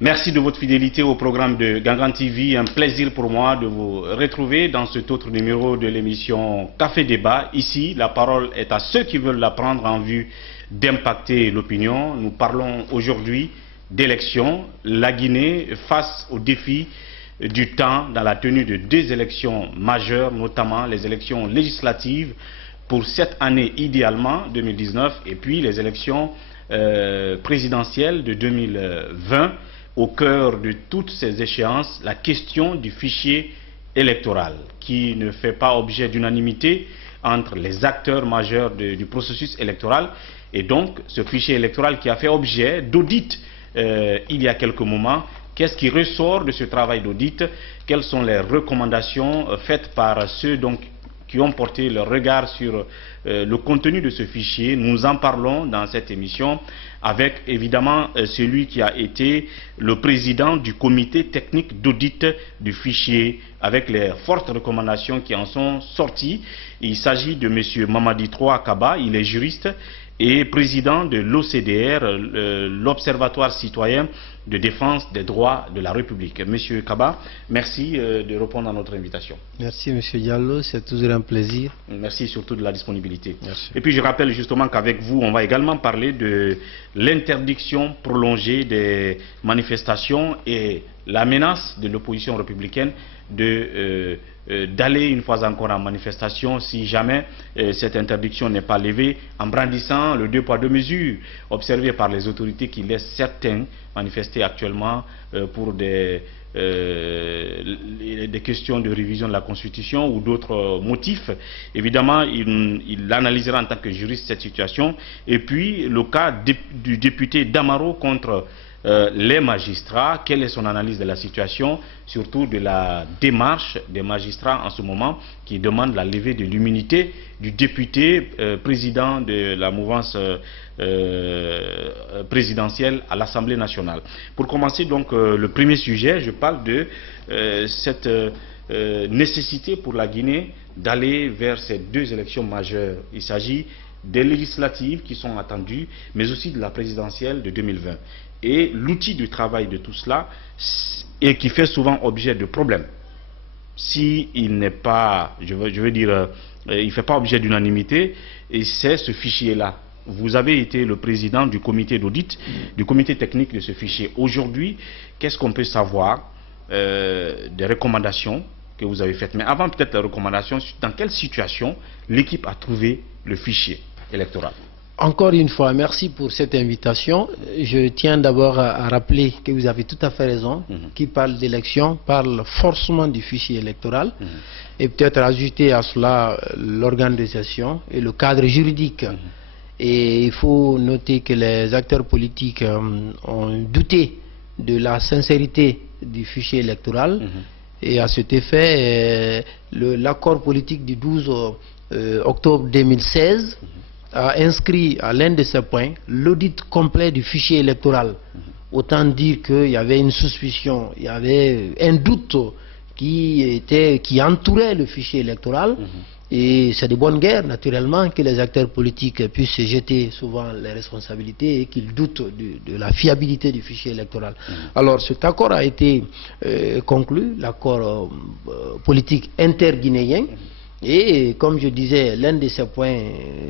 Merci de votre fidélité au programme de Gangan TV. Un plaisir pour moi de vous retrouver dans cet autre numéro de l'émission Café Débat. Ici, la parole est à ceux qui veulent la prendre en vue d'impacter l'opinion. Nous parlons aujourd'hui d'élections. La Guinée face aux défis du temps dans la tenue de deux élections majeures, notamment les élections législatives pour cette année idéalement, 2019, et puis les élections présidentielles de 2020. Au cœur de toutes ces échéances, la question du fichier électoral, qui ne fait pas objet d'unanimité entre les acteurs majeurs du processus électoral, et donc ce fichier électoral qui a fait objet d'audit il y a quelques moments. Qu'est-ce qui ressort de ce travail d'audit? Quelles sont les recommandations faites par ceux donc qui ont porté leur regard sur le contenu de ce fichier? Nous en parlons dans cette émission avec évidemment celui qui a été le président du comité technique d'audit du fichier, avec les fortes recommandations qui en sont sorties. Il s'agit de M. Mamadi Troa Kaba, il est juriste et président de l'OCDR, l'Observatoire citoyen de défense des droits de la République. Monsieur Kaba, merci de répondre à notre invitation. Merci Monsieur Diallo, c'est toujours un plaisir. Merci surtout de la disponibilité. Merci. Et puis je rappelle justement qu'avec vous, on va également parler de l'interdiction prolongée des manifestations et la menace de l'opposition républicaine d'aller une fois encore en manifestation si jamais cette interdiction n'est pas levée, en brandissant le deux poids deux mesures observé par les autorités qui laissent certains manifester actuellement pour des questions de révision de la Constitution ou d'autres motifs. Évidemment, il analysera en tant que juriste cette situation. Et puis, le cas du député Damaro contre les magistrats, quelle est son analyse de la situation, surtout de la démarche des magistrats en ce moment qui demandent la levée de l'immunité du député président de la mouvance présidentielle à l'Assemblée nationale. Pour commencer donc le premier sujet, je parle de cette nécessité pour la Guinée d'aller vers ces deux élections majeures. Il s'agit des législatives qui sont attendues, mais aussi de la présidentielle de 2020. Et l'outil de travail de tout cela, et qui fait souvent objet de problèmes, s'il n'est pas, je veux dire, il ne fait pas objet d'unanimité, et c'est ce fichier-là. Vous avez été le président du comité d'audit, du comité technique de ce fichier. Aujourd'hui, qu'est-ce qu'on peut savoir des recommandations que vous avez faites? Mais avant peut-être les recommandations, dans quelle situation l'équipe a trouvé le fichier électoral? Encore une fois, merci pour cette invitation. Je tiens d'abord à rappeler que vous avez tout à fait raison. Qui parle d'élection parle forcément du fichier électoral. Et peut-être ajouter à cela l'organisation et le cadre juridique. Et il faut noter que les acteurs politiques ont douté de la sincérité du fichier électoral. Et à cet effet, l'accord politique du 12 octobre 2016 a inscrit à l'un de ces points l'audit complet du fichier électoral. Autant dire qu'il y avait une suspicion, il y avait un doute qui entourait le fichier électoral. Et c'est de bonne guerre, naturellement, que les acteurs politiques puissent se jeter souvent les responsabilités et qu'ils doutent de la fiabilité du fichier électoral. Alors cet accord a été conclu, l'accord politique interguinéen. Et comme je disais, l'un de ces points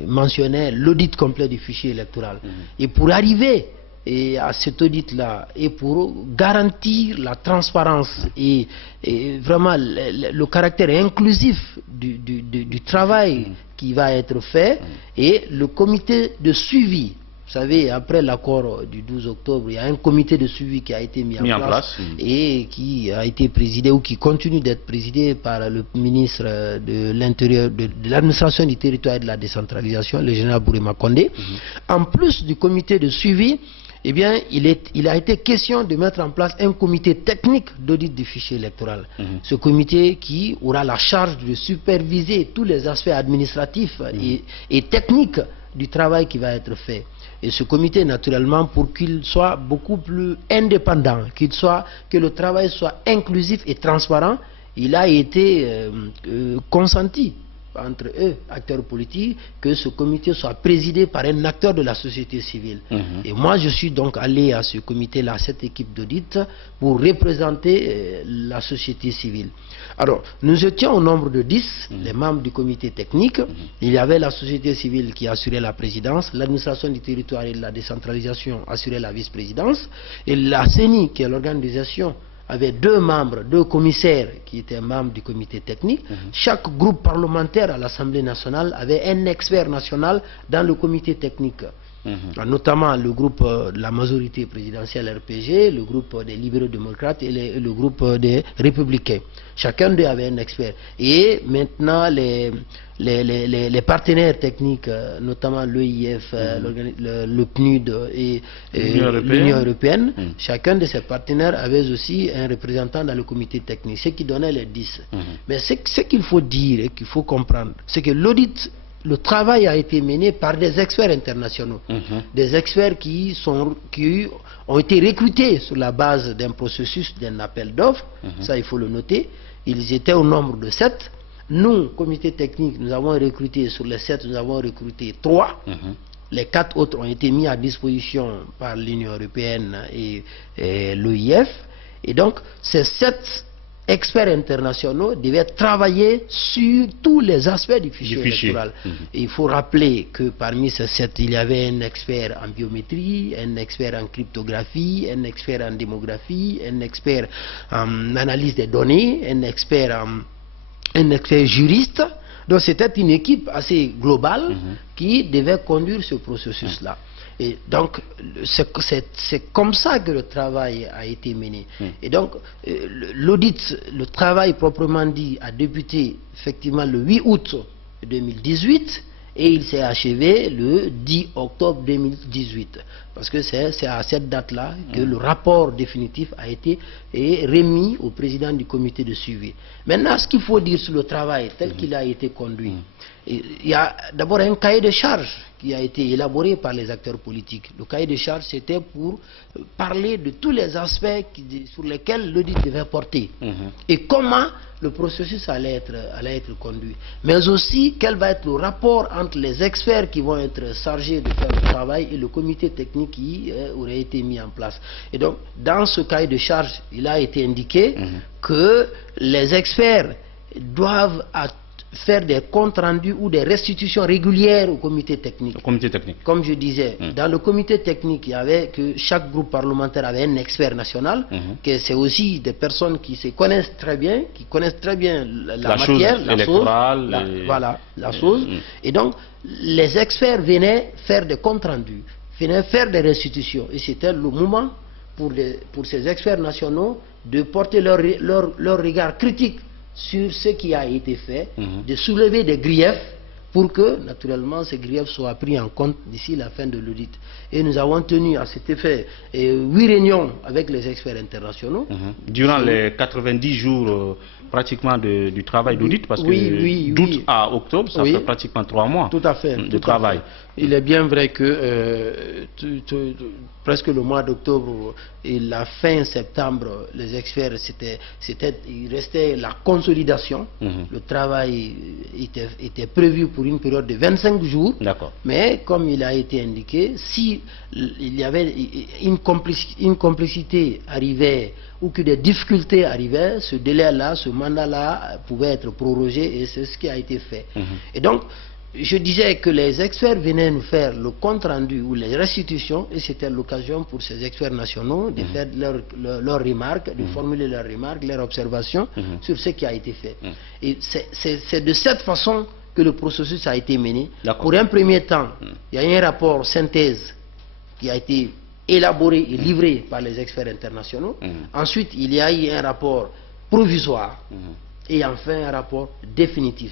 mentionnait l'audit complet du fichier électoral. Et pour arriver à cet audit-là, et pour garantir la transparence et vraiment le caractère inclusif du travail qui va être fait, et le comité de suivi. Vous savez, après l'accord du 12 octobre, il y a un comité de suivi qui a été mis en place et qui a été présidé ou qui continue d'être présidé par le ministre de l'Intérieur, de l'administration du territoire et de la décentralisation, le général Bourima Condé. En plus du comité de suivi, eh bien, il a été question de mettre en place un comité technique d'audit du fichier électoral. Ce comité qui aura la charge de superviser tous les aspects administratifs et techniques du travail qui va être fait. Et ce comité, naturellement, pour qu'il soit beaucoup plus indépendant, que le travail soit inclusif et transparent, il a été consenti entre eux, acteurs politiques, que ce comité soit présidé par un acteur de la société civile. Et moi, je suis donc allé à ce comité-là, à cette équipe d'audit, pour représenter la société civile. Alors, nous étions au nombre de 10, les membres du comité technique. Il y avait la société civile qui assurait la présidence, l'administration du territoire et de la décentralisation assurait la vice-présidence, et la CENI, qui est l'organisation, avait 2 membres, 2 commissaires qui étaient membres du comité technique. Chaque groupe parlementaire à l'Assemblée nationale avait un expert national dans le comité technique. Notamment le groupe de la majorité présidentielle RPG, le groupe des libéraux démocrates et le groupe des républicains. Chacun d'eux avait un expert. Et maintenant, les partenaires techniques, notamment l'EIF, le PNUD et l'Union européenne, chacun de ces partenaires avait aussi un représentant dans le comité technique, ce qui donnait les 10. Mais ce qu'il faut dire et qu'il faut comprendre, c'est que l'audit, le travail a été mené par des experts internationaux, des experts qui ont été recrutés sur la base d'un processus, d'un appel d'offres, ça il faut le noter. Ils étaient au nombre de 7. Nous, comité technique, nous avons recruté, sur les 7, nous avons recruté 3. Les 4 autres ont été mis à disposition par l'Union européenne et l'OIF. Et donc, ces 7 experts internationaux devaient travailler sur tous les aspects du fichier électoral. Et il faut rappeler que parmi ces 7, il y avait un expert en biométrie, un expert en cryptographie, un expert en démographie, un expert en analyse des données, un expert juriste. Donc c'était une équipe assez globale qui devait conduire ce processus-là. Et donc, c'est comme ça que le travail a été mené. Et donc, l'audit, le travail proprement dit, a débuté effectivement le 8 août 2018 et il s'est achevé le 10 octobre 2018. Parce que c'est à cette date-là que le rapport définitif a été remis au président du comité de suivi. Maintenant, ce qu'il faut dire sur le travail tel qu'il a été conduit, il y a d'abord un cahier de charges qui a été élaboré par les acteurs politiques. Le cahier de charges, c'était pour parler de tous les aspects sur lesquels l'audit devait porter et comment le processus allait être conduit. Mais aussi, quel va être le rapport entre les experts qui vont être chargés de faire le travail et le comité technique qui aurait été mis en place. Et donc, dans ce cahier de charges, il a été indiqué que les experts doivent faire des comptes rendus ou des restitutions régulières au comité technique. Comme je disais, dans le comité technique, il y avait que chaque groupe parlementaire avait un expert national, que c'est aussi des personnes qui se connaissent très bien, qui connaissent très bien la matière, la chose, la chose. Et donc, les experts venaient faire des comptes rendus, venaient faire des restitutions. Et c'était le moment pour ces experts nationaux de porter leur regard critique sur ce qui a été fait, de soulever des griefs pour que, naturellement, ces griefs soient pris en compte d'ici la fin de l'audit. Et nous avons tenu à cet effet 8 réunions avec les experts internationaux. Durant les 90 jours pratiquement du travail d'audit, parce que d'août à octobre, ça fait pratiquement 3 mois de travail. Il est bien vrai que presque le mois d'octobre et la fin septembre, les experts, il restait la consolidation. Le travail était prévu pour une période de 25 jours. Mais comme il a été indiqué, si il y avait une complexité arrivait ou que des difficultés arrivaient, ce délai-là, ce mandat-là pouvait être prorogé et c'est ce qui a été fait. Et donc, je disais que les experts venaient nous faire le compte rendu ou les restitutions et c'était l'occasion pour ces experts nationaux de faire leurs remarques, de formuler leurs remarques, leurs observations sur ce qui a été fait. Et c'est de cette façon que le processus a été mené. Pour un premier temps, il y a eu un rapport synthèse qui a été élaboré et livré par les experts internationaux. Ensuite, il y a eu un rapport provisoire et enfin un rapport définitif.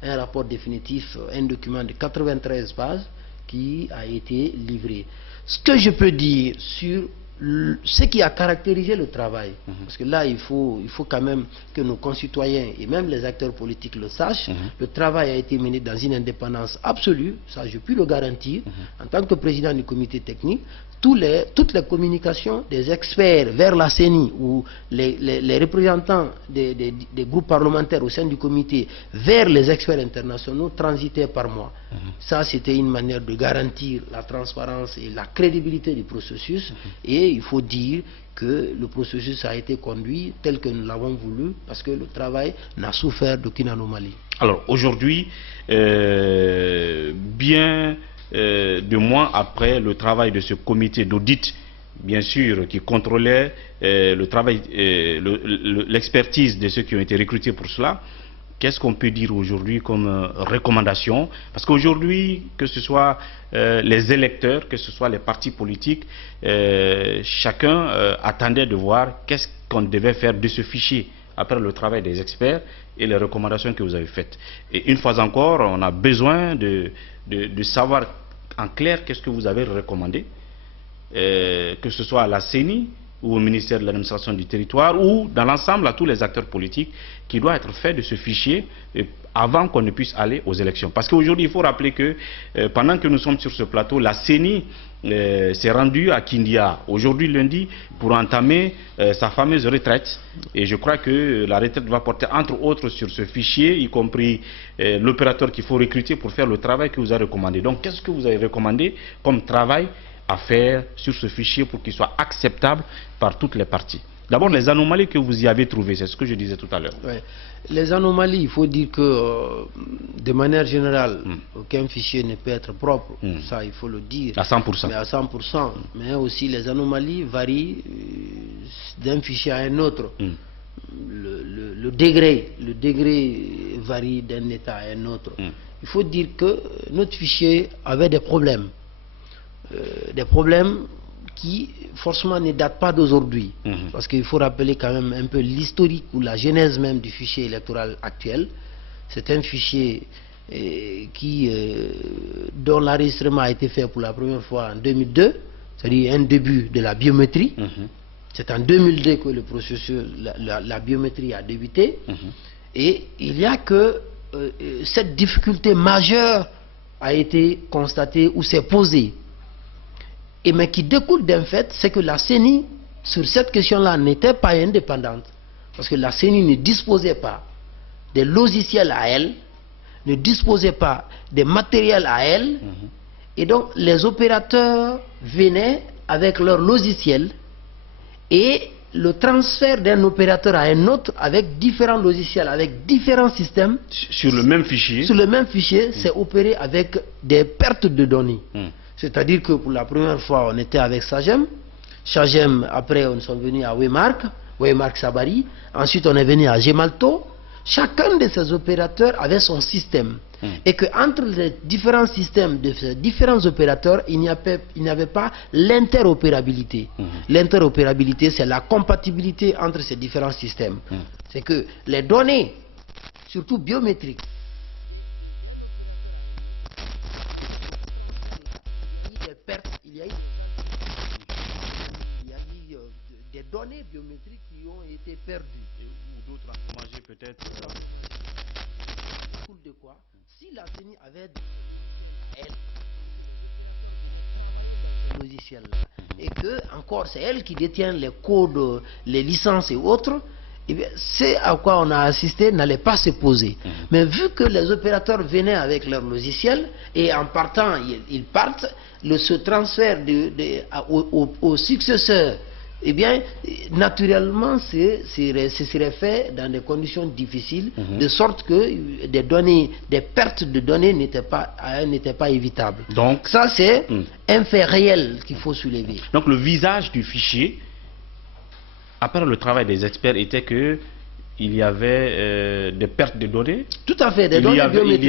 Un rapport définitif, un document de 93 pages qui a été livré. Ce que je peux dire sur ce qui a caractérisé le travail, parce que là il faut quand même que nos concitoyens et même les acteurs politiques le sachent, le travail a été mené dans une indépendance absolue, ça je puis le garantir, en tant que président du comité technique, toutes les communications des experts vers la CENI ou les représentants des groupes parlementaires au sein du comité vers les experts internationaux transitaient par moi. Ça, c'était une manière de garantir la transparence et la crédibilité du processus. Et il faut dire que le processus a été conduit tel que nous l'avons voulu, parce que le travail n'a souffert d'aucune anomalie. Alors aujourd'hui, bien 2 mois après le travail de ce comité d'audit, bien sûr, qui contrôlait le travail, l'expertise de ceux qui ont été recrutés pour cela, qu'est-ce qu'on peut dire aujourd'hui comme recommandation? Parce qu'aujourd'hui, que ce soit les électeurs, que ce soit les partis politiques, chacun attendait de voir qu'est-ce qu'on devait faire de ce fichier après le travail des experts et les recommandations que vous avez faites. Et une fois encore, on a besoin de savoir en clair qu'est-ce que vous avez recommandé, que ce soit à la CENI ou au ministère de l'administration du territoire ou dans l'ensemble à tous les acteurs politiques, qui doit être fait de ce fichier avant qu'on ne puisse aller aux élections. Parce qu'aujourd'hui, il faut rappeler que pendant que nous sommes sur ce plateau, la CENI s'est rendue à Kindia aujourd'hui lundi pour entamer sa fameuse retraite. Et je crois que la retraite va porter entre autres sur ce fichier, y compris l'opérateur qu'il faut recruter pour faire le travail que vous avez recommandé. Donc qu'est-ce que vous avez recommandé comme travail à faire sur ce fichier pour qu'il soit acceptable par toutes les parties? D'abord, les anomalies que vous y avez trouvées, c'est ce que je disais tout à l'heure. Ouais. Les anomalies, il faut dire que de manière générale, aucun fichier ne peut être propre. Ça, il faut le dire. À 100%. Mais à 100%. Mais aussi, les anomalies varient d'un fichier à un autre. Le degré varie d'un état à un autre. Il faut dire que notre fichier avait des problèmes. Des problèmes qui forcément ne datent pas d'aujourd'hui, parce qu'il faut rappeler quand même un peu l'historique ou la genèse même du fichier électoral actuel. C'est un fichier dont l'enregistrement a été fait pour la première fois en 2002, c'est-à-dire un début de la biométrie. C'est en 2002 que le processus, la biométrie a débuté. Et il y a que cette difficulté majeure a été constatée ou s'est posée. Mais qui découle d'un fait, c'est que la CENI, sur cette question-là, n'était pas indépendante. Parce que la CENI ne disposait pas des logiciels à elle, ne disposait pas des matériels à elle. Et donc, les opérateurs venaient avec leurs logiciels et le transfert d'un opérateur à un autre avec différents logiciels, avec différents systèmes. Sur le même fichier. Sur le même fichier, c'est opéré avec des pertes de données. C'est-à-dire que pour la première fois, on était avec Sagem. Sagem, après, on est venus à Waymark Sabari. Ensuite, on est venu à Gemalto. Chacun de ces opérateurs avait son système. Et qu'entre les différents systèmes de ces différents opérateurs, il n'y avait pas l'interopérabilité. L'interopérabilité, c'est la compatibilité entre ces différents systèmes. C'est que les données, surtout biométriques, il y a eu des données biométriques qui ont été perdues. Ou d'autres endommagées peut-être. De quoi? Si la CENI avait logiciel et que encore c'est elle qui détient les codes, les licences et autres, eh bien, c'est à quoi on a assisté n'allait pas se poser. Mais vu que les opérateurs venaient avec leur logiciel et en partant ils partent, ce transfert au successeur, eh bien, naturellement, ce serait fait dans des conditions difficiles, de sorte que des pertes de données n'étaient pas évitables. Donc, ça, c'est un fait réel qu'il faut soulever. Donc, le visage du fichier, après le travail des experts, était que il y avait des pertes de données. Tout à fait, des données biométriques.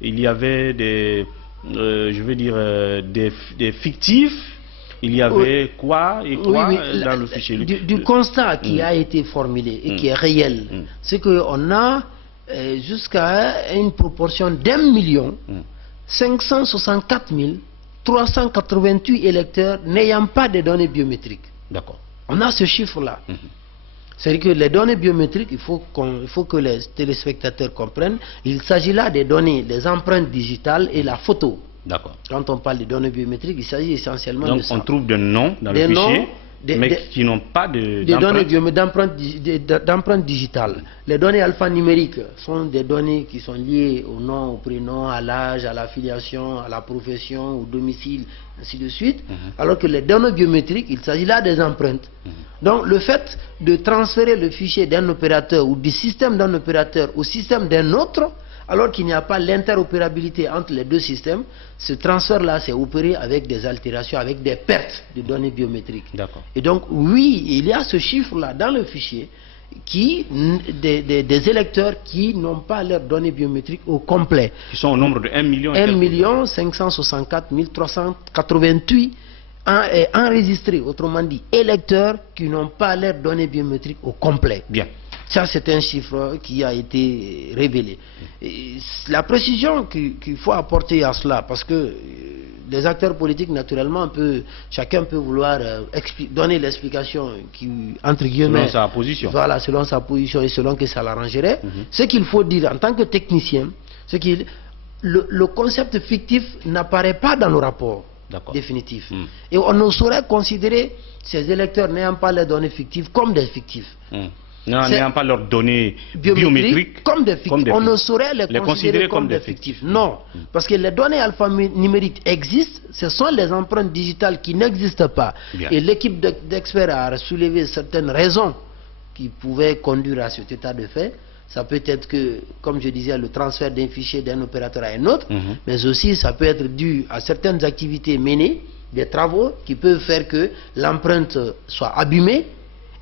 Il y avait des je veux dire, des fictifs. Il y avait quoi et quoi dans le fichier? Du constat qui a été formulé et qui est réel, c'est qu'on a jusqu'à une proportion d'1 564 388 électeurs n'ayant pas de données biométriques. D'accord. On a ce chiffre-là. C'est-à-dire que les données biométriques, il faut que les téléspectateurs comprennent, il s'agit là des données, des empreintes digitales et la photo. D'accord. Quand on parle de données biométriques, il s'agit essentiellement de ça. Donc on trouve des noms dans le fichier, mais qui n'ont pas d'empreintes digitales. Les données alphanumériques sont des données qui sont liées au nom, au prénom, à l'âge, à l'affiliation, à la profession, au domicile, ainsi de suite. Alors que les données biométriques, il s'agit là des empreintes. Donc le fait de transférer le fichier d'un opérateur ou du système d'un opérateur au système d'un autre, alors qu'il n'y a pas l'interopérabilité entre les deux systèmes, ce transfert-là s'est opéré avec des altérations, avec des pertes de données biométriques. Et donc, oui, il y a ce chiffre-là dans le fichier, des électeurs qui n'ont pas leurs données biométriques au complet. Qui sont au nombre de 1 564 388 enregistrés, autrement dit, électeurs qui n'ont pas leurs données biométriques au complet. Bien. Ça, c'est un chiffre qui a été révélé. Et la précision qu'il faut apporter à cela, parce que les acteurs politiques, naturellement, chacun peut vouloir donner l'explication qui, entre guillemets... Selon sa position. Voilà, selon sa position et selon que ça l'arrangerait. Ce qu'il faut dire en tant que technicien, c'est que le concept fictif n'apparaît pas dans le rapport définitif. Et on ne saurait considérer ces électeurs n'ayant pas les données fictives comme des fictifs. N'ayant pas leurs données biométriques comme des fictifs. On ne saurait les considérer comme des fictifs. Non, parce que les données alphanumériques existent, ce sont les empreintes digitales qui n'existent pas. Et l'équipe d'experts a soulevé certaines raisons qui pouvaient conduire à cet état de fait. Ça peut être que, comme je disais, le transfert d'un fichier d'un opérateur à un autre, mais aussi ça peut être dû à certaines activités menées, des travaux qui peuvent faire que l'empreinte soit abîmée.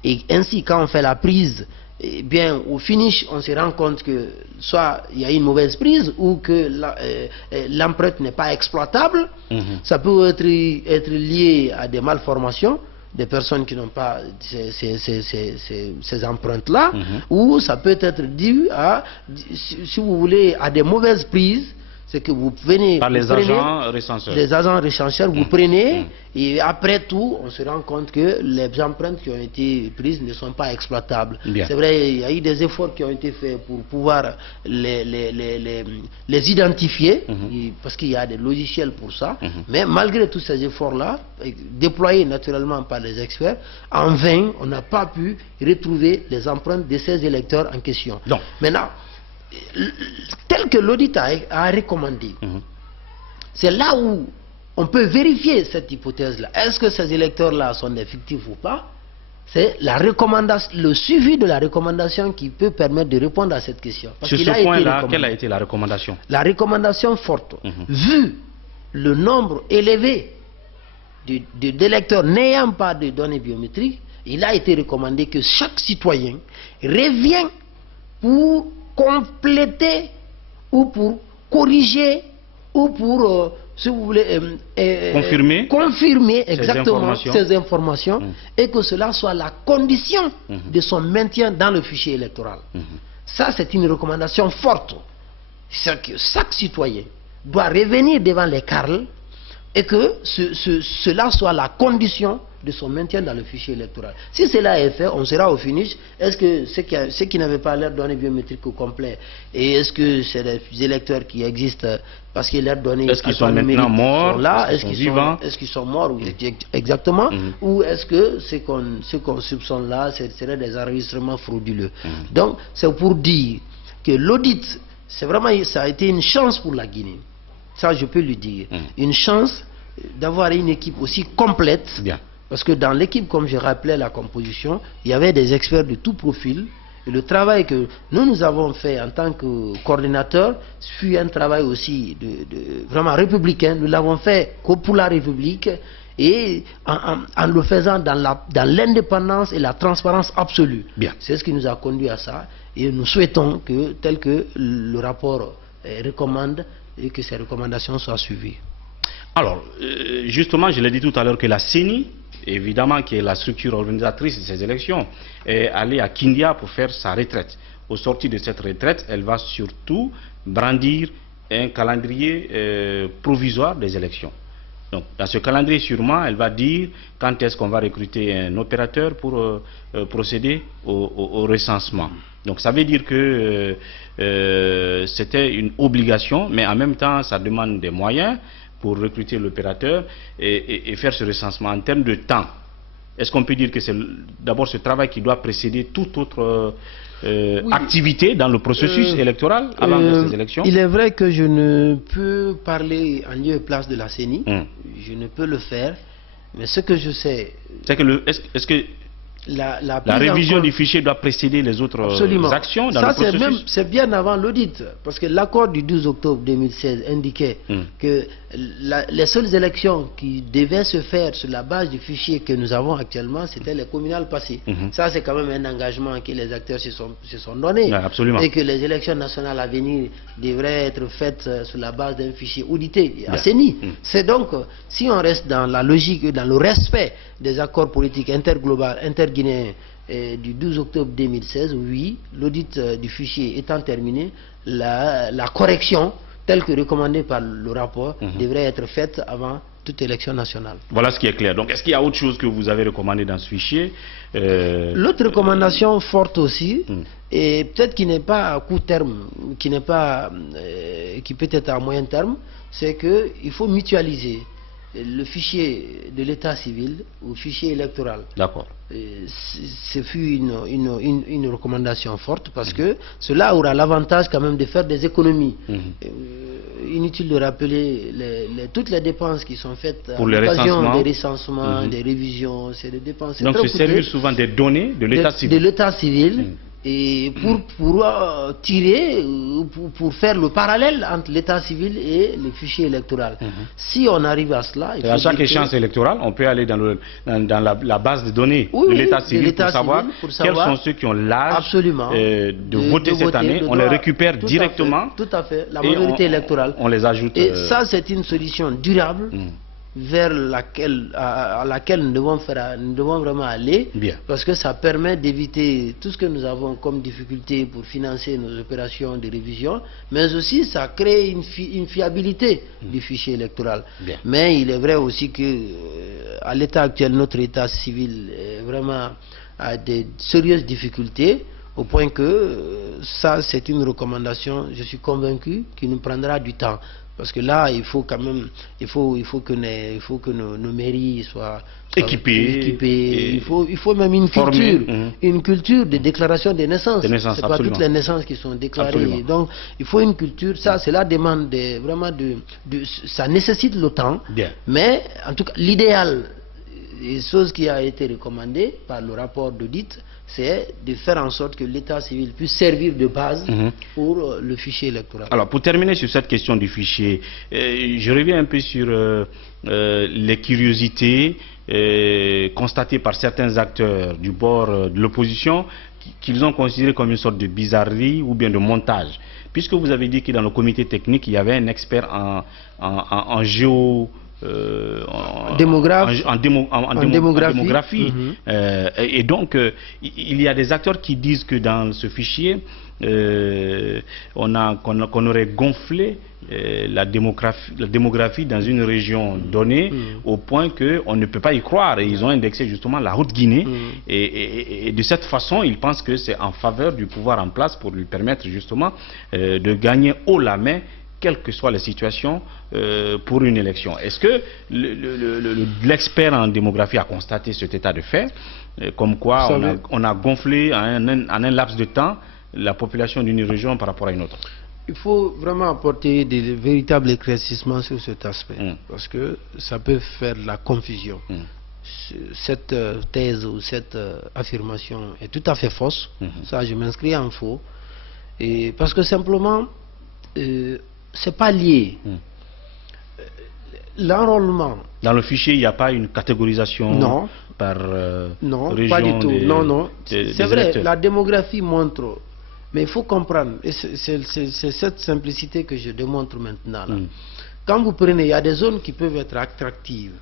Et ainsi, quand on fait la prise, eh bien, au finish, on se rend compte que soit il y a une mauvaise prise ou que l'empreinte n'est pas exploitable. Ça peut être lié à des malformations, des personnes qui n'ont pas ces empreintes-là, ou ça peut être dû à, si vous voulez, à des mauvaises prises. C'est que vous venez... Par les agents recenseurs. Les agents recenseurs, vous prenez, et après tout, on se rend compte que les empreintes qui ont été prises ne sont pas exploitables. C'est vrai, il y a eu des efforts qui ont été faits pour pouvoir les identifier, parce qu'il y a des logiciels pour ça. Mais malgré tous ces efforts-là, déployés naturellement par les experts, en vain, on n'a pas pu retrouver les empreintes de ces électeurs en question. Donc. Maintenant, tel que l'audit a recommandé, c'est là où on peut vérifier cette hypothèse-là. Est-ce que ces électeurs-là sont des fictifs ou pas? C'est le suivi de la recommandation qui peut permettre de répondre à cette question. Sur ce point-là, quelle a été la recommandation? La recommandation forte, vu le nombre élevé d'électeurs n'ayant pas de données biométriques, il a été recommandé que chaque citoyen revienne pour compléter ou pour corriger ou pour, si vous voulez, confirmer exactement ces informations et que cela soit la condition de son maintien dans le fichier électoral. Ça, c'est une recommandation forte. C'est que chaque citoyen doit revenir devant les CARL et que cela soit la condition de son maintien dans le fichier électoral. Si cela est fait, on sera au finish. Est-ce que ceux qui n'avaient pas leurs données biométriques au complet, et est-ce que c'est des électeurs qui existent parce que leurs données sont maintenant morts, est-ce qu'ils sont vivants, est-ce qu'ils sont morts, exactement, ou est-ce que ce qu'on soupçonne là, ce seraient des enregistrements frauduleux. Donc, c'est pour dire que l'audit, c'est vraiment, ça a été une chance pour la Guinée. Ça, je peux le dire. Une chance d'avoir une équipe aussi complète. Parce que dans l'équipe, comme je rappelais la composition, il y avait des experts de tout profil. Et le travail que nous avons fait en tant que coordinateur fut un travail aussi vraiment républicain. Nous l'avons fait pour la République et en le faisant dans l'indépendance et la transparence absolue. C'est ce qui nous a conduit à ça. Et nous souhaitons que, tel que le rapport recommande, et que ces recommandations soient suivies. Alors, justement, je l'ai dit tout à l'heure que la CENI, évidemment, qui est la structure organisatrice de ces élections, est allée à Kindia pour faire sa retraite. Au sortir de cette retraite, elle va surtout brandir un calendrier provisoire des élections. Donc, dans ce calendrier, sûrement, elle va dire quand est-ce qu'on va recruter un opérateur pour procéder au recensement. Donc, ça veut dire que c'était une obligation, mais en même temps, ça demande des moyens, pour recruter l'opérateur et faire ce recensement. En termes de temps, est-ce qu'on peut dire que c'est d'abord ce travail qui doit précéder toute autre activité dans le processus électoral avant ces élections? Il est vrai que je ne peux parler en lieu et place de la CENI. Je ne peux le faire. Mais ce que je sais... C'est que est-ce que la révision du fichier doit précéder les autres actions dans le processus? C'est bien avant l'audit, parce que l'accord du 12 octobre 2016 indiquait que les seules élections qui devaient se faire sur la base du fichier que nous avons actuellement, c'était les communales passées. Ça, c'est quand même un engagement que les acteurs se sont donnés. Absolument. Et que les élections nationales à venir devraient être faites sur la base d'un fichier audité, assaini. C'est donc, si on reste dans la logique, dans le respect des accords politiques interguinéens du 12 octobre 2016, oui, l'audit du fichier étant terminé, la correction, telle que recommandée par le rapport, devrait être faite avant toute élection nationale. Voilà ce qui est clair. Donc, est-ce qu'il y a autre chose que vous avez recommandé dans ce fichier? L'autre recommandation forte aussi, et peut-être qui n'est pas à court terme, qui peut être à moyen terme, c'est qu'il faut mutualiser le fichier de l'état civil au fichier électoral. D'accord. Ce fut une recommandation forte parce que cela aura l'avantage quand même de faire des économies. Inutile de rappeler toutes les dépenses qui sont faites pour les recensements, des recensements, des révisions, c'est des dépenses. Donc, se servir souvent des données de l'état civil. De l'état civil. Et pour tirer, pour faire le parallèle entre l'état civil et le fichier électoral. Si on arrive à cela... À chaque échéance électorale, on peut aller dans la base de données de l'état civil pour savoir quels sont ceux qui ont l'âge de voter cette année. On les récupère directement. Tout à fait, la majorité électorale. On les ajoute. Et ça, c'est une solution durable. Vers à laquelle nous devons vraiment aller. Bien. Parce que ça permet d'éviter tout ce que nous avons comme difficulté pour financer nos opérations de révision, mais aussi ça crée une fiabilité du fichier électoral. Bien. Mais il est vrai aussi que à l'état actuel, notre état civil est vraiment a des sérieuses difficultés, au point que ça, c'est une recommandation, je suis convaincu, qui nous prendra du temps. Parce que là, il faut quand même, il faut que nos mairies soient équipées. Il faut même une culture de déclaration des naissances. C'est pas toutes les naissances qui sont déclarées. Absolument. Donc, il faut une culture. Ça, c'est la demande vraiment ça nécessite le temps. Bien. Mais en tout cas, l'idéal, les choses qui a été recommandée par le rapport d'audit, c'est de faire en sorte que l'état civil puisse servir de base pour le fichier électoral. Alors, pour terminer sur cette question du fichier, je reviens un peu sur les curiosités constatées par certains acteurs du bord de l'opposition, qu'ils ont considéré comme une sorte de bizarrerie ou bien de montage. Puisque vous avez dit que dans le comité technique, il y avait un expert en démographie. Et donc, il y a des acteurs qui disent que dans ce fichier, qu'on aurait gonflé la démographie dans une région donnée au point qu'on ne peut pas y croire. Et ils ont indexé justement la Haute-Guinée. Et de cette façon, ils pensent que c'est en faveur du pouvoir en place pour lui permettre justement de gagner haut la main, quelles que soient les situations, pour une élection. Est-ce que l'expert en démographie a constaté cet état de fait, comme quoi on a gonflé en un laps de temps la population d'une région par rapport à une autre? Il faut vraiment apporter des véritables éclaircissements sur cet aspect, parce que ça peut faire la confusion. Cette thèse ou cette affirmation est tout à fait fausse. Ça, je m'inscris en faux. Et parce que simplement, c'est pas lié. L'enrôlement. Dans le fichier, il n'y a pas une catégorisation par non, région. Pas du tout. C'est vrai, la démographie montre. Mais il faut comprendre, et c'est cette simplicité que je démontre maintenant. Là. Quand vous prenez, il y a des zones qui peuvent être attractives,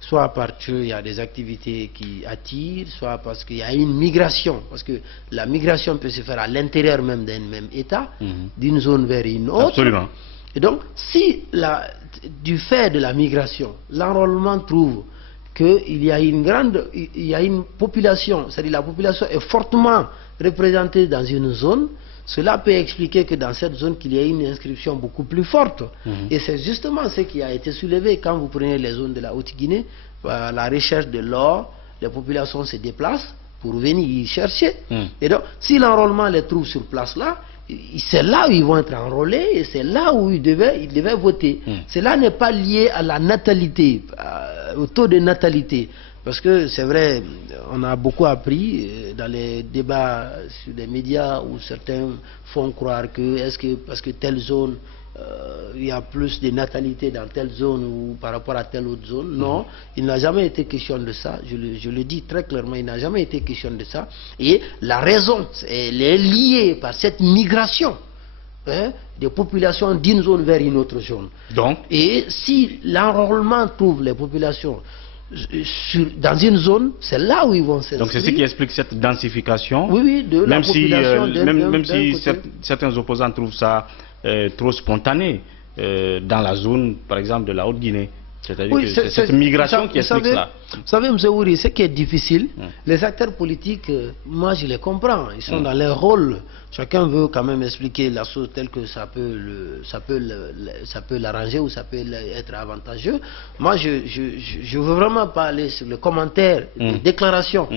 soit parce qu'il y a des activités qui attirent, soit parce qu'il y a une migration, parce que la migration peut se faire à l'intérieur même d'un même État, d'une zone vers une autre. Absolument. Et donc, si du fait de la migration, l'enrôlement trouve qu'il y a une population, c'est-à-dire la population est fortement représentée dans une zone, cela peut expliquer que dans cette zone qu'il y ait une inscription beaucoup plus forte. Et c'est justement ce qui a été soulevé quand vous prenez les zones de la Haute-Guinée, la recherche de l'or, les populations se déplacent pour venir y chercher. Et donc, si l'enrôlement les trouve sur place là, c'est là où ils vont être enrôlés et c'est là où ils devaient voter. Cela n'est pas lié à la natalité, au taux de natalité. Parce que c'est vrai, on a beaucoup appris dans les débats sur les médias où certains font croire que parce que telle zone, il y a plus de natalité dans telle zone ou par rapport à telle autre zone. Non, il n'a jamais été question de ça. Je le dis très clairement, il n'a jamais été question de ça. Et la raison, elle est liée par cette migration des populations d'une zone vers une autre zone. Donc, et si l'enrôlement trouve les populations dans une zone, c'est là où ils vont s'inscrire. Donc c'est ce qui explique cette densification. Oui, de la population. Même si certains opposants trouvent ça trop spontané dans la zone, par exemple, de la Haute-Guinée. C'est-à-dire que c'est cette migration qui explique cela. Vous savez, M. Ouri, ce qui est difficile, les acteurs politiques, moi je les comprends, ils sont dans leur rôle. Chacun veut quand même expliquer la chose telle que ça peut l'arranger ou ça peut être avantageux. Moi, je veux vraiment pas aller sur le commentaire, les déclarations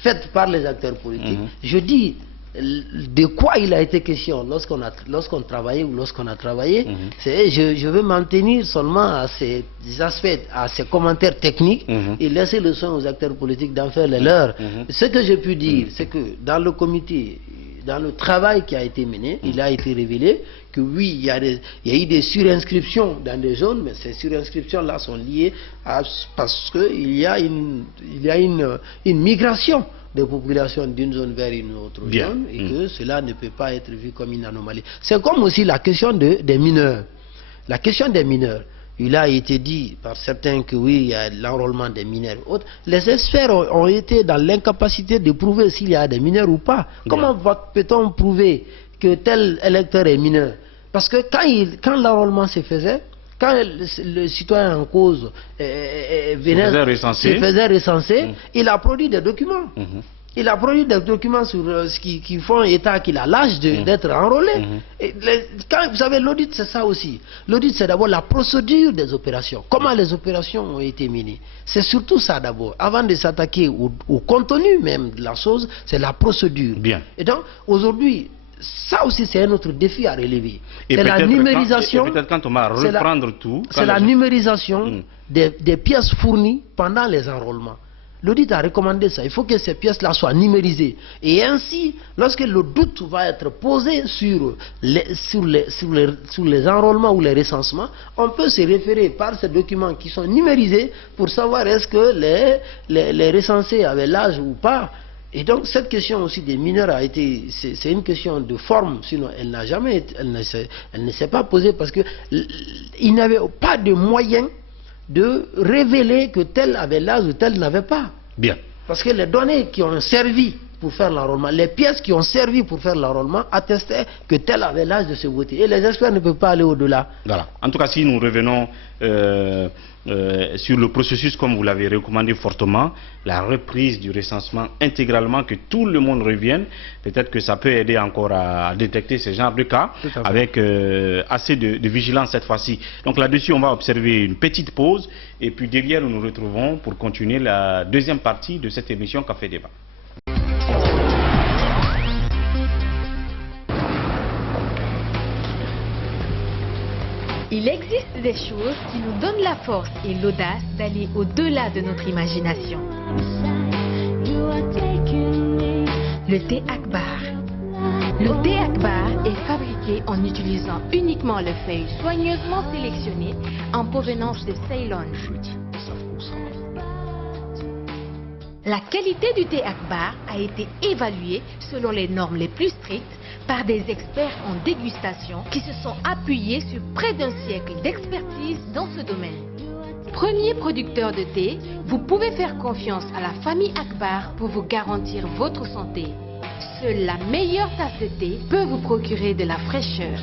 faites par les acteurs politiques. Je dis de quoi il a été question lorsqu'on travaillait ou lorsqu'on a travaillé. Je veux m'en tenir seulement à ces aspects, à ces commentaires techniques et laisser le soin aux acteurs politiques d'en faire les leurs. Ce que j'ai pu dire, c'est que dans le comité, dans le travail qui a été mené, il a été révélé que oui, il y a eu des surinscriptions dans des zones, mais ces surinscriptions-là sont liées parce qu'il y a une migration des populations d'une zone vers une autre zone et que cela ne peut pas être vu comme une anomalie. C'est comme aussi la question des mineurs. La question des mineurs. Il a été dit par certains que oui, il y a l'enrôlement des mineurs. Les experts ont été dans l'incapacité de prouver s'il y a des mineurs ou pas. Comment peut-on prouver que tel électeur est mineur? Parce que quand l'enrôlement se faisait, quand le citoyen en cause se faisait recenser, il a produit des documents. Il a produit des documents sur ce qui font état qu'il a l'âge d'être enrôlé. Vous savez, l'audit, c'est ça aussi. L'audit, c'est d'abord la procédure des opérations. Comment les opérations ont été menées. C'est surtout ça d'abord. Avant de s'attaquer au contenu même de la chose, c'est la procédure. Et donc, aujourd'hui, ça aussi, c'est un autre défi à relever. C'est la numérisation. Peut-être quand on va reprendre tout. C'est la numérisation des pièces fournies pendant les enrôlements. L'audit a recommandé ça. Il faut que ces pièces-là soient numérisées. Et ainsi, lorsque le doute va être posé sur les enrôlements ou les recensements, on peut se référer par ces documents qui sont numérisés pour savoir est-ce que les recensés avaient l'âge ou pas. Et donc cette question aussi des mineurs a été, c'est une question de forme, sinon elle n'a jamais été, elle ne s'est pas posée parce que il n'avait pas de moyen de révéler que tel avait l'âge ou tel n'avait pas. Parce que les données qui ont servi pour faire l'enrôlement, les pièces qui ont servi pour faire l'enrôlement attestaient que tel avait l'âge de se voter. Et les experts ne peuvent pas aller au-delà. Voilà. En tout cas, si nous revenons sur le processus, comme vous l'avez recommandé fortement, la reprise du recensement intégralement, que tout le monde revienne, peut-être que ça peut aider encore à détecter ce genre de cas avec assez de vigilance cette fois-ci. Donc là-dessus, on va observer une petite pause et puis derrière, nous nous retrouvons pour continuer la deuxième partie de cette émission Café Débat. Il existe des choses qui nous donnent la force et l'audace d'aller au-delà de notre imagination. Le thé Akbar. Le thé Akbar est fabriqué en utilisant uniquement les feuilles soigneusement sélectionnées en provenance de Ceylon. La qualité du thé Akbar a été évaluée selon les normes les plus strictes par des experts en dégustation qui se sont appuyés sur près d'un siècle d'expertise dans ce domaine. Premier producteur de thé, vous pouvez faire confiance à la famille Akbar pour vous garantir votre santé. Seule la meilleure tasse de thé peut vous procurer de la fraîcheur.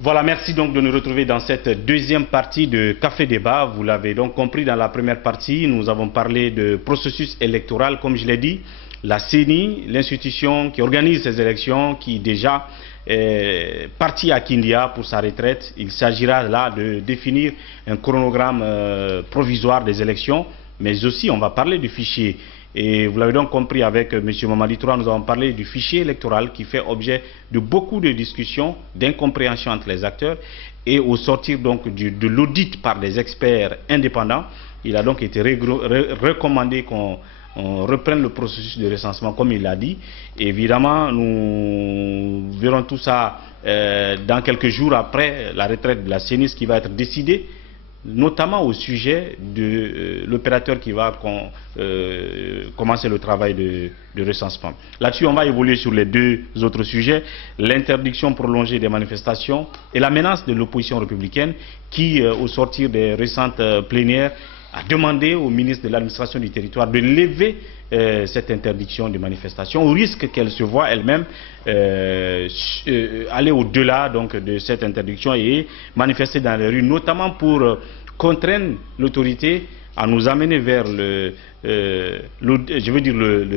Voilà, merci donc de nous retrouver dans cette deuxième partie de Café Débat. Vous l'avez donc compris, dans la première partie, nous avons parlé de processus électoral, comme je l'ai dit. la CENI, l'institution qui organise ces élections, qui déjà est partie à Kindia pour sa retraite. Il s'agira là de définir un chronogramme provisoire des élections, mais aussi on va parler du fichier. Et vous l'avez donc compris avec M. Mamadi Toura, nous avons parlé du fichier électoral qui fait objet de beaucoup de discussions, d'incompréhension entre les acteurs. Et au sortir donc de l'audit par des experts indépendants, il a donc été recommandé qu'on reprenne le processus de recensement comme il l'a dit. Évidemment, nous verrons tout ça dans quelques jours après la retraite de la CENI qui va être décidée, notamment au sujet de l'opérateur qui va commencer le travail de recensement. Là-dessus, on va évoluer sur les deux autres sujets, l'interdiction prolongée des manifestations et la menace de l'opposition républicaine qui, au sortir des récentes plénières, a demandé au ministre de l'administration du territoire de lever cette interdiction de manifestation, au risque qu'elle se voit elle-même aller au-delà donc de cette interdiction et manifester dans les rues, notamment pour contraindre l'autorité à nous amener vers le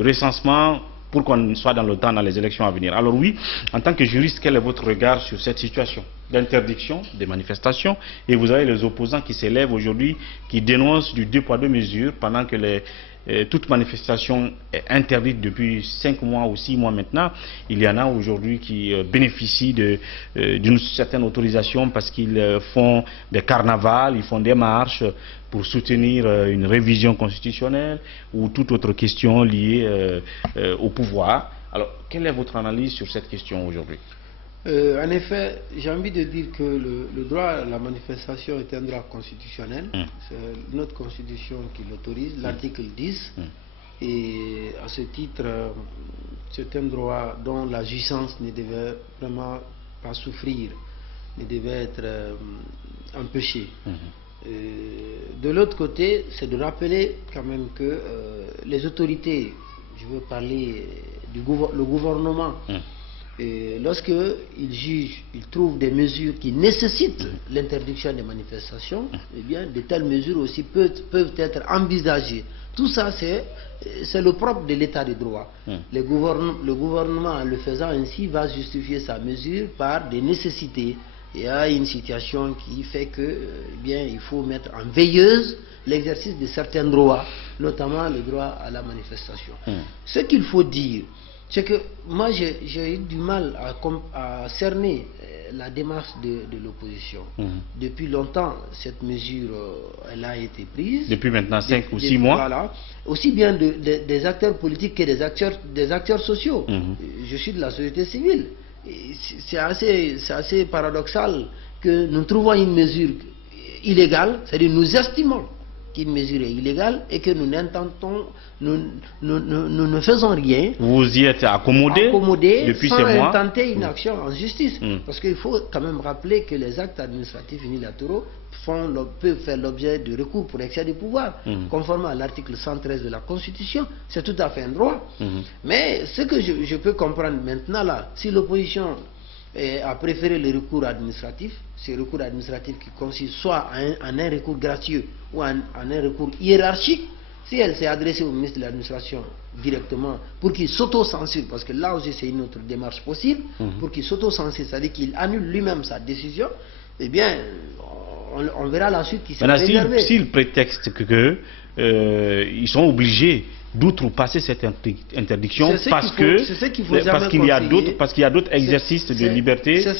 recensement pour qu'on soit dans le temps dans les élections à venir. Alors oui, en tant que juriste, quel est votre regard sur cette situation d'interdiction des manifestations? Et vous avez les opposants qui s'élèvent aujourd'hui, qui dénoncent du 2 poids 2 mesures pendant que toute manifestation est interdite depuis 5 mois ou 6 mois maintenant. Il y en a aujourd'hui qui bénéficient d'une certaine autorisation parce qu'ils font des carnavals, ils font des marches pour soutenir une révision constitutionnelle ou toute autre question liée au pouvoir. Alors, quelle est votre analyse sur cette question aujourd'hui? En effet, j'ai envie de dire que le droit à la manifestation est un droit constitutionnel. C'est notre constitution qui l'autorise, l'article 10. Et à ce titre, c'est un droit dont la jouissance ne devait vraiment pas souffrir, ne devait être empêchée. De l'autre côté, c'est de rappeler quand même que les autorités, je veux parler du gouvernement, lorsqu'ils jugent, ils trouvent des mesures qui nécessitent l'interdiction des manifestations, eh bien, de telles mesures aussi peuvent être envisagées. Tout ça, c'est le propre de l'état de droit. Le gouvernement, en le faisant ainsi, va justifier sa mesure par des nécessités. Il y a une situation qui fait que, eh bien, il faut mettre en veilleuse l'exercice de certains droits, notamment le droit à la manifestation. Ce qu'il faut dire, c'est que moi j'ai eu du mal à cerner la démarche de l'opposition. Depuis longtemps, cette mesure elle a été prise. Depuis maintenant 5 ou 6 mois. Voilà. Aussi bien des acteurs politiques que des acteurs sociaux. Je suis de la société civile. C'est assez paradoxal que nous trouvons une mesure illégale, c'est-à-dire nous estimons qu'une mesure est illégale et que nous ne faisons rien. Vous y êtes accommodé depuis ces mois. Sans intenter une action en justice. Parce qu'il faut quand même rappeler que les actes administratifs unilatéraux peuvent faire l'objet de recours pour excès de pouvoir, conformément à l'article 113 de la Constitution. C'est tout à fait un droit. Mais ce que je peux comprendre maintenant là, si l'opposition a préféré le recours administratif, ce recours administratif qui consiste soit en un recours gracieux ou en un recours hiérarchique, si elle s'est adressée au ministre de l'administration directement pour qu'il s'auto-censure, parce que là aussi c'est une autre démarche possible, pour qu'il s'auto-censure, c'est-à-dire qu'il annule lui-même sa décision, eh bien on verra la suite qui s'est réservée. S'il prétexte qu'ils sont obligés d'outrepasser cette interdiction parce qu'il y a d'autres exercices de liberté publique. C'est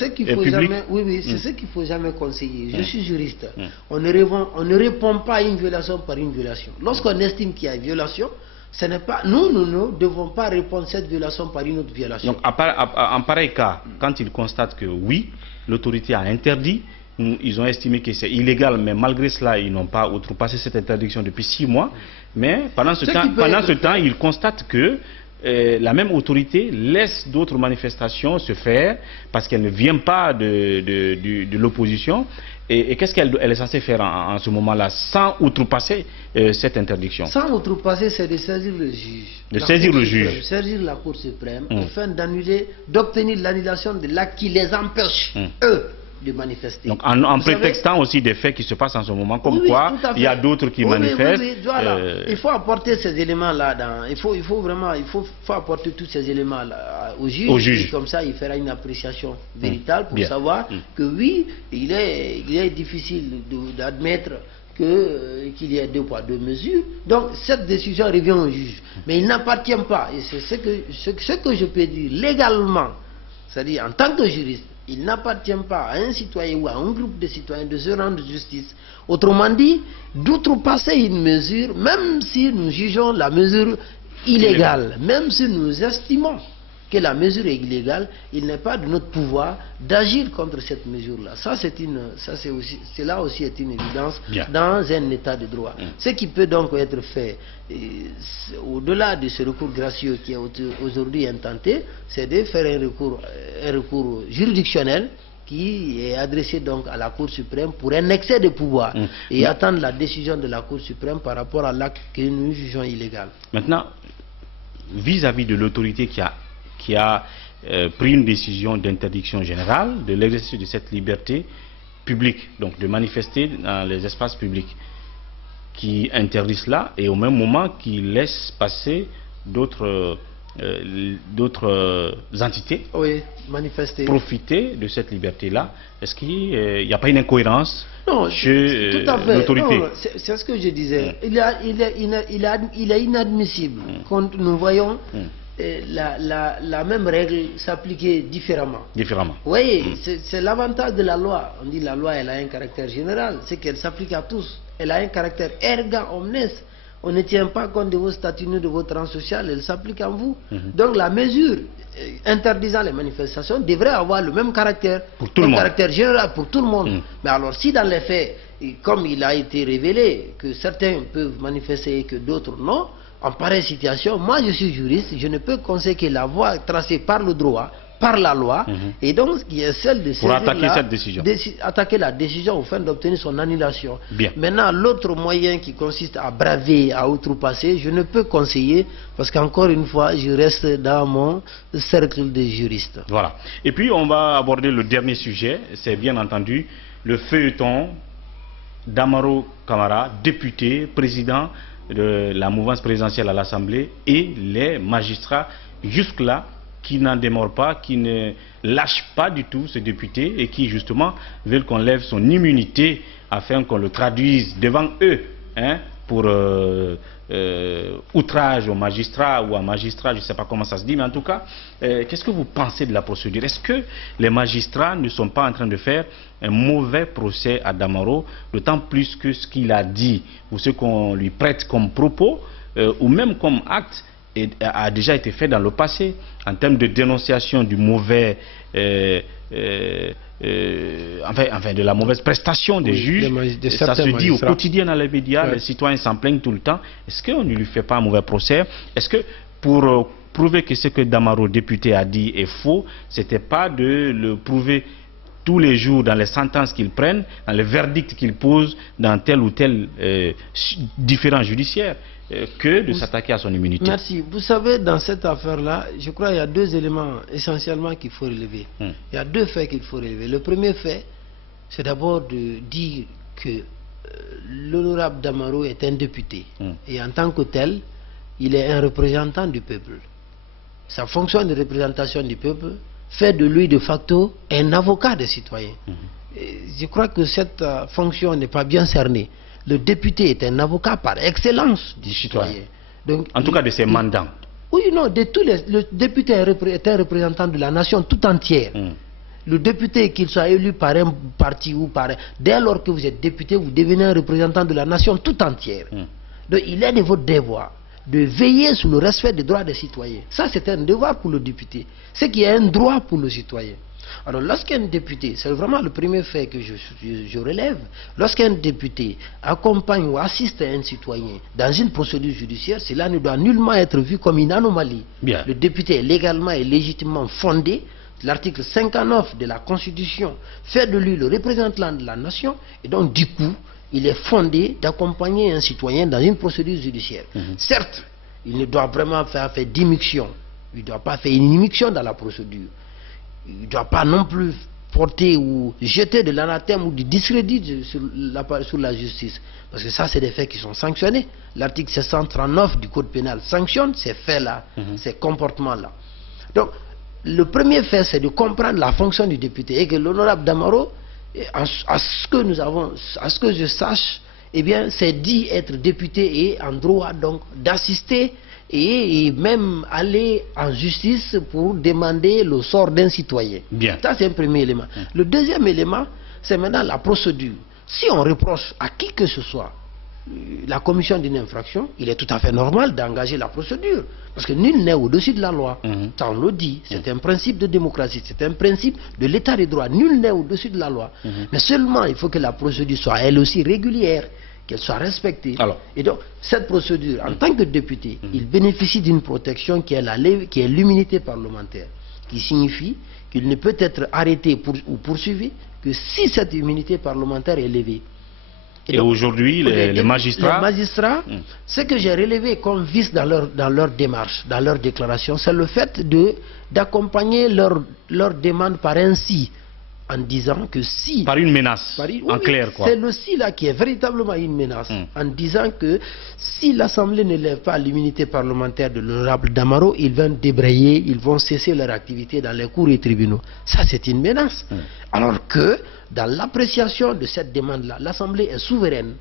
ce qu'il ne faut jamais conseiller. Je suis juriste. On ne répond pas à une violation par une violation. Lorsqu'on estime qu'il y a une violation, ce n'est pas, nous ne devons pas répondre à cette violation par une autre violation. Donc en pareil cas, quand ils constatent que oui, l'autorité a interdit, ils ont estimé que c'est illégal, mais malgré cela, ils n'ont pas outrepassé cette interdiction depuis 6 mois. Mais pendant ce temps, ils constatent que la même autorité laisse d'autres manifestations se faire parce qu'elle ne vient pas de l'opposition. Et qu'est-ce qu'elle est censée faire en ce moment-là sans outrepasser cette interdiction? Sans outrepasser, c'est de saisir le juge. De saisir le juge. Saisir la Cour suprême afin d'obtenir l'annulation de l'acte qui les empêche, eux, de manifester. Donc en prétextant aussi des faits qui se passent en ce moment, comme quoi il y a d'autres qui manifestent. Voilà. Il faut apporter ces éléments-là. Il faut vraiment apporter tous ces éléments-là au juge. Et comme ça, il fera une appréciation véritable pour savoir que oui, il est difficile d'admettre qu'il y ait 2 poids 2 mesures. Donc cette décision revient au juge. Mais il n'appartient pas, et c'est ce que je peux dire légalement, c'est-à-dire en tant que juriste, il n'appartient pas à un citoyen ou à un groupe de citoyens de se rendre justice. Autrement dit, d'outrepasser une mesure, même si nous jugeons la mesure illégale, même si nous estimons que la mesure est illégale, il n'est pas de notre pouvoir d'agir contre cette mesure-là. C'est là aussi est une évidence dans un état de droit. Ce qui peut donc être fait, au-delà de ce recours gracieux qui est aujourd'hui intenté, c'est de faire un recours juridictionnel qui est adressé donc à la Cour suprême pour un excès de pouvoir et attendre la décision de la Cour suprême par rapport à l'acte que nous jugeons illégal. Maintenant, vis-à-vis de l'autorité qui a pris une décision d'interdiction générale de l'exercice de cette liberté publique, donc de manifester dans les espaces publics, qui interdit cela et au même moment qui laisse passer d'autres entités profiter de cette liberté-là. Est-ce qu'il n'y a pas une incohérence chez l'autorité? C'est ce que je disais. Il est inadmissible quand nous voyons la même règle s'appliquer différemment. Oui, c'est l'avantage de la loi. On dit la loi, elle a un caractère général, c'est qu'elle s'applique à tous. Elle a un caractère erga omnes. On ne tient pas compte de vos statuts, de votre rang social, elle s'applique à vous. Donc la mesure interdisant les manifestations devrait avoir le même caractère, caractère général pour tout le monde. Mais alors si dans les faits, comme il a été révélé que certains peuvent manifester et que d'autres non, en pareille situation, moi je suis juriste, je ne peux conseiller que la voie tracée par le droit, par la loi, et donc qui est celle de pour attaquer cette décision. Attaquer la décision au fin d'obtenir son annulation. Maintenant, l'autre moyen qui consiste à braver, à outrepasser, je ne peux conseiller parce qu'encore une fois, je reste dans mon cercle de juristes. Voilà. Et puis, on va aborder le dernier sujet, c'est bien entendu le feuilleton d'Amaro Camara, député, président de la mouvance présidentielle à l'Assemblée, et les magistrats jusque-là qui n'en démordent pas, qui ne lâchent pas du tout ce député et qui justement veulent qu'on lève son immunité afin qu'on le traduise devant eux pour outrage aux magistrats ou à magistrats, je ne sais pas comment ça se dit, mais en tout cas, qu'est-ce que vous pensez de la procédure? Est-ce que les magistrats ne sont pas en train de faire un mauvais procès à Damaro, d'autant plus que ce qu'il a dit ou ce qu'on lui prête comme propos ou même comme acte a déjà été fait dans le passé en termes de dénonciation du mauvais enfin de la mauvaise prestation des juges. Ça se dit au quotidien dans les médias, les citoyens s'en plaignent tout le temps. Est-ce qu'on ne lui fait pas un mauvais procès? Est-ce que pour prouver que ce que Damaro, député, a dit est faux, c'était pas de le prouver tous les jours dans les sentences qu'ils prennent, dans les verdicts qu'ils posent dans tel ou tel différent judiciaire, que de s'attaquer à son immunité? Merci. Vous savez, dans cette affaire-là, je crois qu'il y a 2 éléments essentiellement qu'il faut relever. Il y a 2 faits qu'il faut relever. Le premier fait, c'est d'abord de dire que l'honorable Damaro est un député. Et en tant que tel, il est un représentant du peuple. Sa fonction de représentation du peuple fait de lui de facto un avocat des citoyens. Je crois que cette fonction n'est pas bien cernée. Le député est un avocat par excellence du citoyen. Donc, en tout cas de ses mandants. Oui, non, de tous le député est un représentant de la nation tout entière. Le député, qu'il soit élu par un parti ou par... Dès lors que vous êtes député, vous devenez un représentant de la nation tout entière. Donc il est de votre devoir de veiller sur le respect des droits des citoyens. Ça, c'est un devoir pour le député. Ce qui est un droit pour le citoyen. Alors, lorsqu'un député, c'est vraiment le premier fait que je relève, lorsqu'un député accompagne ou assiste un citoyen dans une procédure judiciaire, cela ne doit nullement être vu comme une anomalie. Le député est légalement et légitimement fondé. L'article 59 de la Constitution fait de lui le représentant de la nation, et donc du coup, il est fondé d'accompagner un citoyen dans une procédure judiciaire. Certes, il ne doit vraiment faire d'immixtion, il ne doit pas faire une immixtion dans la procédure. Il ne doit pas non plus porter ou jeter de l'anathème ou du discrédit sur la justice. Parce que ça, c'est des faits qui sont sanctionnés. L'article 739 du Code pénal sanctionne ces faits-là, ces comportements-là. Donc, le premier fait, c'est de comprendre la fonction du député. Et que l'honorable Damaro, à ce que je sache, eh bien, c'est dit être député et en droit donc d'assister et même aller en justice pour demander le sort d'un citoyen. Bien. Ça, c'est un premier élément. Le deuxième élément, c'est maintenant la procédure. Si on reproche à qui que ce soit la commission d'une infraction, il est tout à fait normal d'engager la procédure. Parce que nul n'est au-dessus de la loi. Ça, on le dit. C'est un principe de démocratie. C'est un principe de l'état de droit. Nul n'est au-dessus de la loi. Mais seulement, il faut que la procédure soit elle aussi régulière, qu'elle soit respectée. Alors, et donc, cette procédure, en tant que député, il bénéficie d'une protection qui est l'immunité parlementaire, qui signifie qu'il ne peut être arrêté ou poursuivi que si cette immunité parlementaire est levée. Et aujourd'hui, les magistrats... Les magistrats, ce que j'ai relevé comme vice dans leur démarche, dans leur déclaration, c'est le fait d'accompagner leur demande par un si, en disant que si... Par une menace, en clair quoi. C'est le si là qui est véritablement une menace, en disant que si l'Assemblée ne lève pas l'immunité parlementaire de l'honorable Damaro, ils vont débrayer, ils vont cesser leur activité dans les cours et tribunaux. Ça, c'est une menace. Alors que, dans l'appréciation de cette demande-là, l'Assemblée est souveraine.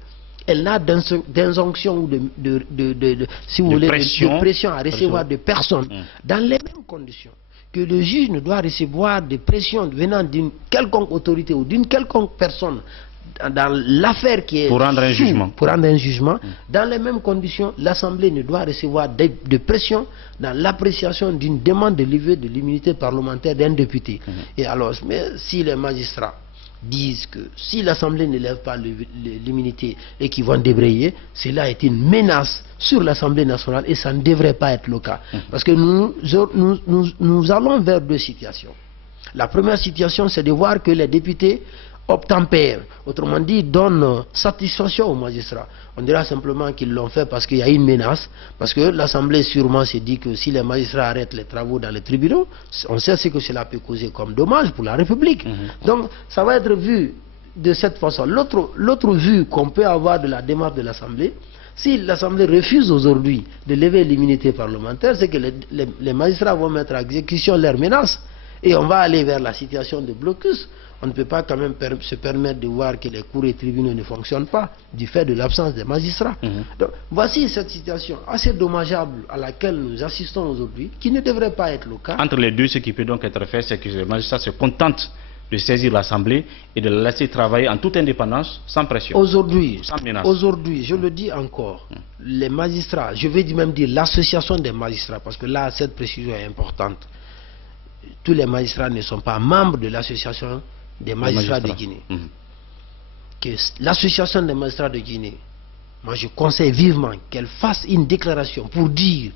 Elle n'a d'injonction ou de pression à recevoir de personne, dans les mêmes conditions que le juge ne doit recevoir de pression venant d'une quelconque autorité ou d'une quelconque personne dans l'affaire qui est pour rendre un jugement. Dans les mêmes conditions, l'Assemblée ne doit recevoir de pression dans l'appréciation d'une demande de levée de l'immunité parlementaire d'un député. Et alors, mais si les magistrats disent que si l'Assemblée ne lève pas l'immunité et qu'ils vont débrayer, cela est une menace sur l'Assemblée nationale et ça ne devrait pas être le cas. Parce que nous allons vers deux situations. La première situation, c'est de voir que les députés obtempèrent, autrement dit, donnent satisfaction aux magistrats. On dira simplement qu'ils l'ont fait parce qu'il y a une menace, parce que l'Assemblée sûrement s'est dit que si les magistrats arrêtent les travaux dans les tribunaux, on sait ce que cela peut causer comme dommage pour la République. Donc, ça va être vu de cette façon. L'autre vue qu'on peut avoir de la démarche de l'Assemblée, si l'Assemblée refuse aujourd'hui de lever l'immunité parlementaire, c'est que les magistrats vont mettre à exécution leurs menaces et on va aller vers la situation de blocus. On ne peut pas quand même se permettre de voir que les cours et tribunaux ne fonctionnent pas du fait de l'absence des magistrats. Donc, voici cette situation assez dommageable à laquelle nous assistons aujourd'hui, qui ne devrait pas être le cas. Entre les deux, ce qui peut donc être fait, c'est que les magistrats se contentent de saisir l'Assemblée et de la laisser travailler en toute indépendance, sans pression. Aujourd'hui, sans menace. Aujourd'hui, je le dis encore, les magistrats, je vais même dire l'association des magistrats, parce que là, cette précision est importante. Tous les magistrats ne sont pas membres de l'association des magistrats de Guinée. Que l'association des magistrats de Guinée, moi je conseille vivement qu'elle fasse une déclaration pour dire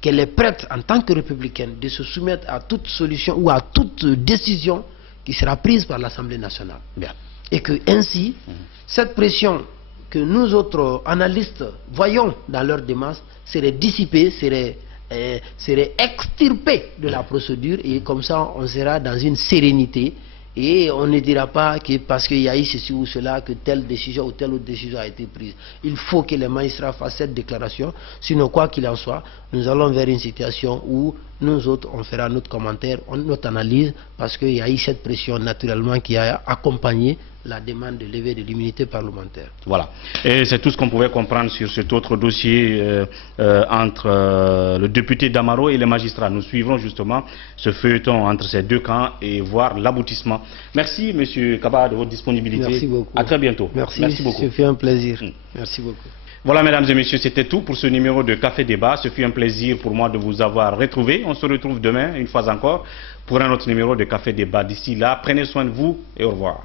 qu'elle est prête en tant que républicaine de se soumettre à toute solution ou à toute décision qui sera prise par l'Assemblée nationale. Bien. Et que ainsi, cette pression que nous autres analystes voyons dans leur démarche serait dissipée, serait extirpée de la procédure, et comme ça on sera dans une sérénité. Et on ne dira pas que parce qu'il y a eu ceci ou cela que telle décision ou telle autre décision a été prise. Il faut que les magistrats fassent cette déclaration. Sinon, quoi qu'il en soit, nous allons vers une situation où nous autres, on fera notre commentaire, notre analyse, parce qu'il y a eu cette pression naturellement qui a accompagné la demande de levée de l'immunité parlementaire. Voilà. Et c'est tout ce qu'on pouvait comprendre sur cet autre dossier entre le député Damaro et les magistrats. Nous suivrons justement ce feuilleton entre ces deux camps et voir l'aboutissement. Merci, M. Kaba, de votre disponibilité. Merci beaucoup. À très bientôt. Merci beaucoup. Ce fut un plaisir. Merci beaucoup. Voilà, mesdames et messieurs, c'était tout pour ce numéro de Café Débat. Ce fut un plaisir pour moi de vous avoir retrouvé. On se retrouve demain, une fois encore, pour un autre numéro de Café Débat. D'ici là, prenez soin de vous et au revoir.